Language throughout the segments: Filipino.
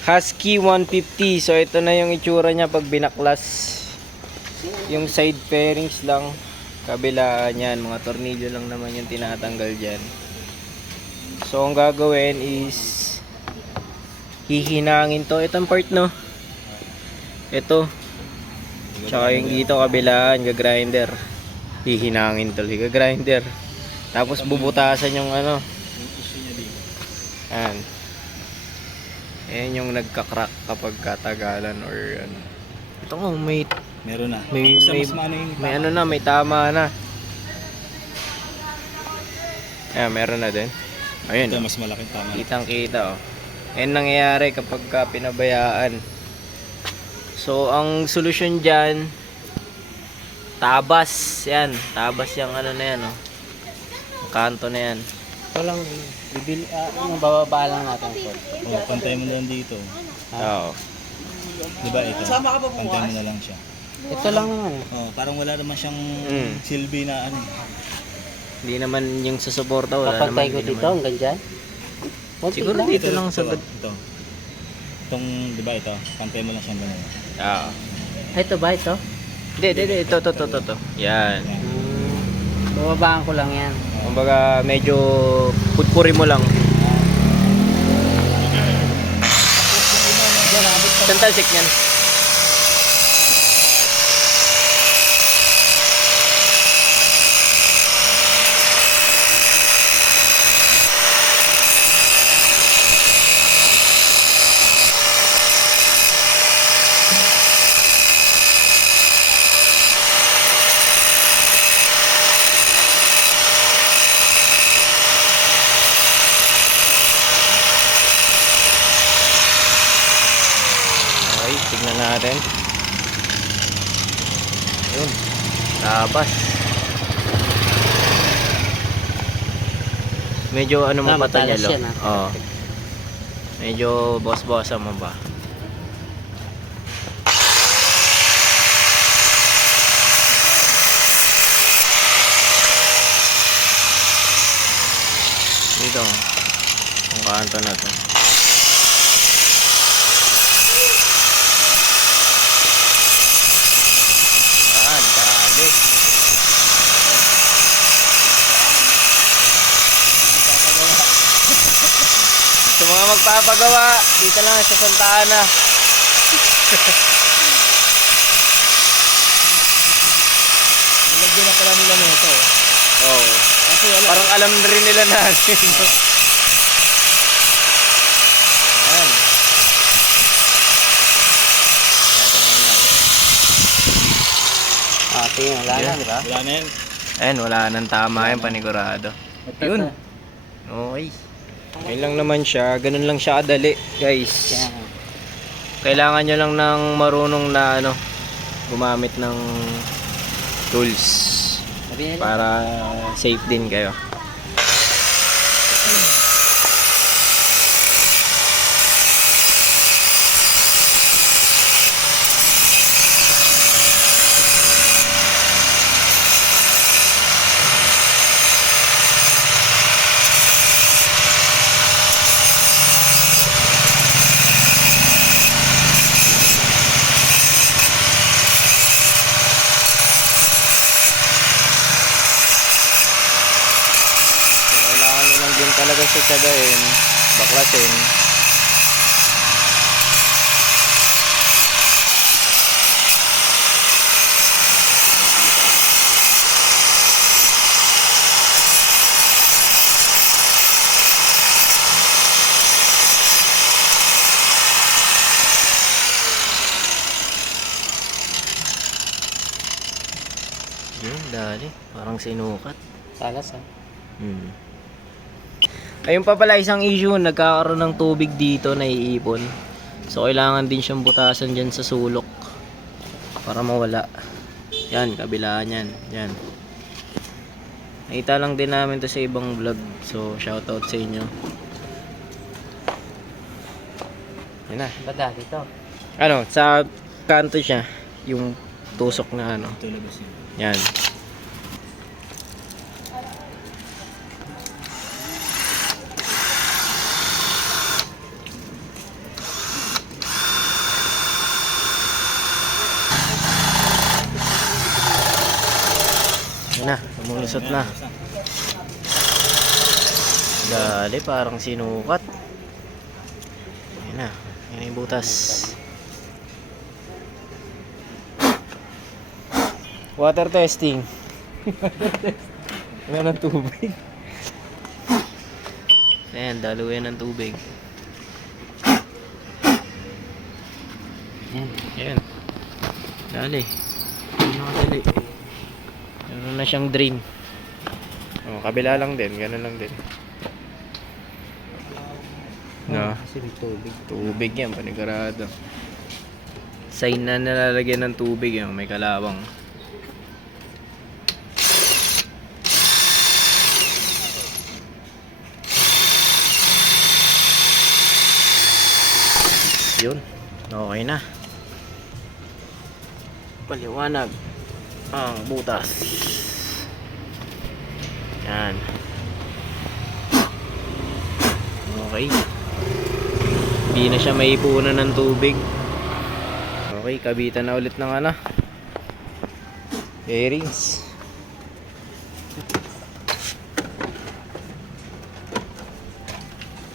Husky 150. So ito na yung itsura niya pag binaklas. Yung side fairings lang. Kabilaan yan. Mga tornilyo lang naman yung tinatanggal dyan. So ang gagawin is hihinangin to. Itong part no. Ito. Tsaka yung dito kabilaan. Gagrinder. Hihinangin to. Gagrinder. Tapos bubutasan yung ano. Ayan. Ayan yung nagka-crack kapag katagalan or ano. Ito nga may Meron na. may ano na, may tama na. Ayan, meron na din. Ayun. Ito mas malaking tama. Kitang kita oh. Ayan nangyayari kapag pinabayaan. So ang solusyon dyan, tabas. Yan, tabas yung ano na yan oh. Ang kanto na yan. Ito lang, bibili, bababa lang natin po. Oh, pantay mo lang dito. Oo. Diba ito? Pantay mo na lang siya. Ito lang naman. Oh, parang wala naman siyang silbi na ano. Hindi naman yung susuporta wala Papantay naman. ko dito, hanggang dyan. Siguro dito lang sa Ito. Itong, diba ito? Pantay mo lang siyang ganun. Oo. Ito ba ito? Hindi. Ito. Yan. Bababaan ko lang yan. Kumbaga medyo putpuri mo lang. Saan talsik niyan? Okay, tignan natin. Yun. Tabas. Medyo ano mo pa matalas tanyalo. yan, Oo. Medyo boss-bossan mo ba? Dito. Ang kanto na to. Dali. Sa mga magpapagawa, dito lang sa Santa Ana. Nilagyan na pala nila nito. Oo. Kasi wala. Parang alam na rin nila natin. Ayan. Tingnan, wala na, di ba? Wala na yan. Ayan, wala nang tama yung panigurado. Yun. Okay. Okay lang naman siya. Ganun lang siya kadali, guys. Yan. Kailangan nyo lang ng marunong na ano, gumamit ng tools Sabi nila. para safe din kayo. Kailangan nyo lang din talaga siya tsagain, baklasin. Yun, dali. Parang sinukat. Talas, ha? Ayun pa pala isang issue, nagkakaroon ng tubig dito na iipon. So kailangan din siyang butasan dyan sa sulok para mawala. Yan, kabilaan yan. Yan. Nakita lang din namin to sa ibang vlog. So shoutout sa inyo. Yan na. Bada, dito. Ano, sa kanto siya, yung tusok na ano. Ito labas yun. Yan. Yan na, lumulusot na. Dali, parang sinukat. Yan na, yan yung butas. Water testing. Wala ng tubig. Ayan, daluyan ng tubig. Ayan. Dali. Nakadali. Meron na siyang drain. Oh, kabila lang din, ganun lang din. No. Kasi may tubig. Tubig yan, panigurado. Sign na nalalagyan ng tubig yan, may kalawang. Yun, okay na. Paliwanag ang butas. Yan. Okay. Hindi na siya maipunan ng tubig. Okay, kabitan na ulit ng ano, bearings.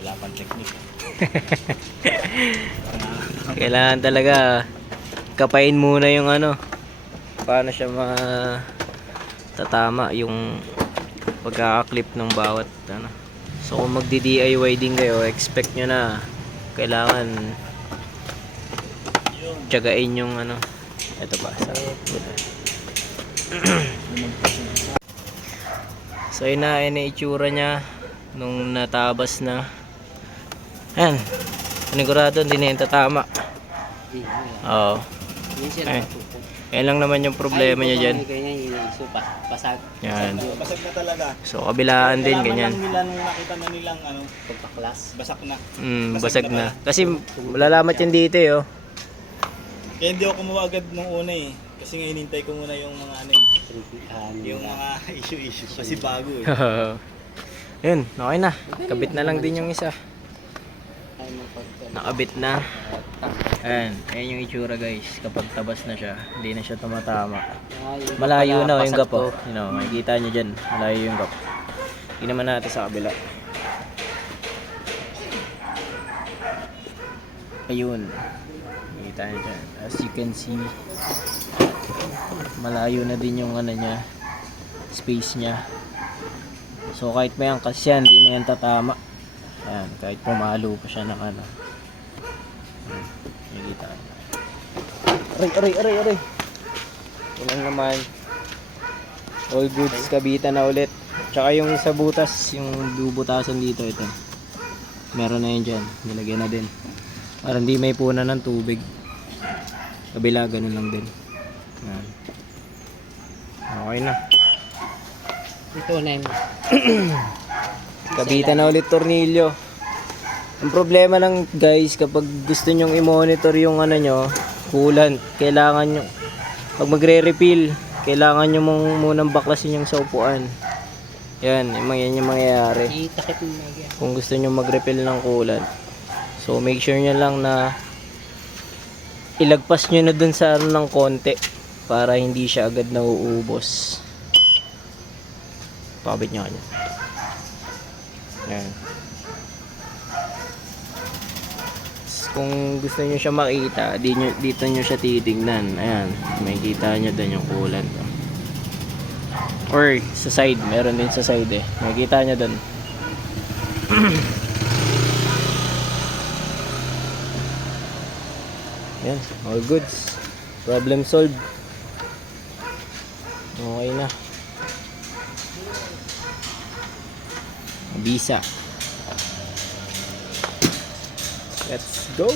Wala pang technique. Kailangan talaga kapain muna yung ano, paano siya tatama yung pagkakaklip ng bawat ano. So kung magdi-DIY din kayo, expect nyo na kailangan tiyagain yung ano. Ito pa sa so yun na, yun na itsura nya nung natabas na. Ayan, panigurado hindi na yung tatama. Oo. Hindi siya Ay. nakatupo. Yan lang naman yung problema niya dyan. Ganyan yung pasag. Yan. Basag na talaga. So kabilaan din Kailangan ganyan. lang nila nung nakita na nilang ano, Pagpaklas. basak na. Basag na. Kasi malalamat yan dito eh, oh. Kaya hindi ako kumuha agad nung una eh. Kasi nga hinintay ko muna yung mga ano eh, yung mga issue. Kasi bago eh. Yun, okay na. Kabit na lang din yung isa. Nakabit na. Ayan, ayan yung itsura guys. Kapag tabas na siya, hindi na siya tumatama. Malayo na yung gap, oh. You know, makikita nyo dyan. Malayo yung gap. Tingnan naman natin sa kabila. Ayun. Makikita nyo dyan. As you can see, malayo na din yung ano niya, space niya. So kahit may angkas yan, hindi na yan tatama. Ayan, kahit pumalo pa siya ng ano. Nakikita nyo. Aray! Yun lang naman. All goods, kabitan na ulit. Tsaka yung sa butas, yung bubutasan dito, ito. Meron na yun dyan. Nilagyan na din. Para hindi may punan ng tubig. Kabila, ganun lang din. Ayan. Okay na. Ito na yung Kabitan na ulit tornilyo. Ang problema lang guys, kapag gusto nyong i-monitor yung ano nyo, coolant, kailangan nyo, pag magre-refill, kailangan nyo munang baklasin yung sa upuan. Yan yung mangyayari itakip mo na yan. kung gusto nyo mag-refill ng coolant. So make sure nyo lang na ilagpas nyo na dun sa ano ng konti para hindi siya agad nauubos. Pakabit nyo kanya. Yan. Kung gusto nyo siya makita, dito nyo siya titignan. Ayan, makikita nyo doon yung coolant. Or sa side, meron din sa side eh. Makikita nyo doon. Yan, all goods. Problem solved. Okay na. Visa. Let's go!